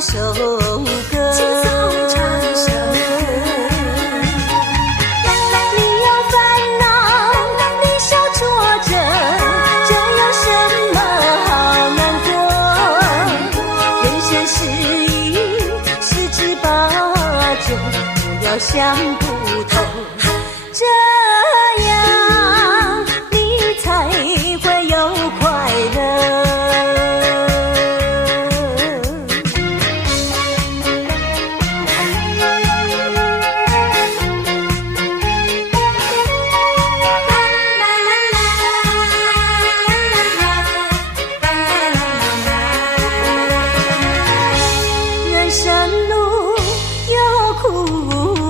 首歌，轻松唱首歌。你有烦恼，你受挫折，这有什么好难过？人生是一十之八九，不要想不透，这样你才会有快乐。人生路有苦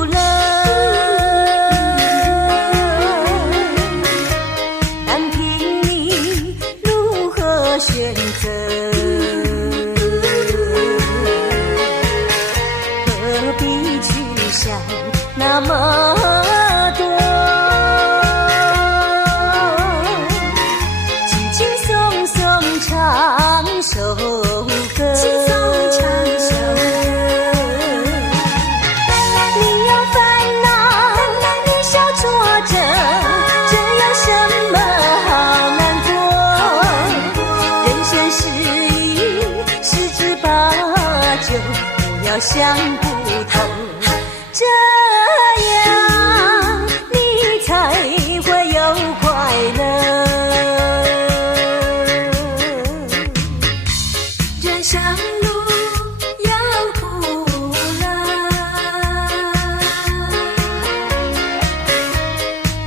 乐，单凭你如何选择。何必去想那么多？轻轻松松唱首歌，轻松唱首歌。你有烦恼，你受挫折，这有什么好难过？人生是一十之八九，不要想不透，这样你才会有快乐。人生路有苦乐，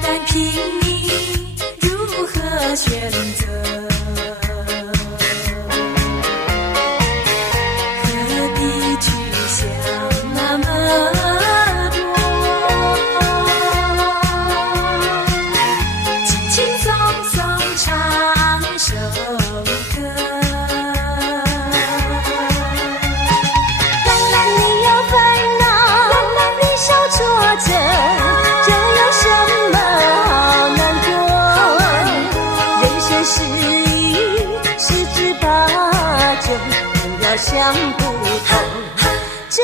单凭你如何选择。何必去想那么多？轻轻松松唱首歌。你有烦恼，你受挫折，这有什么好难过？人生是一十之八九，不要想不透，这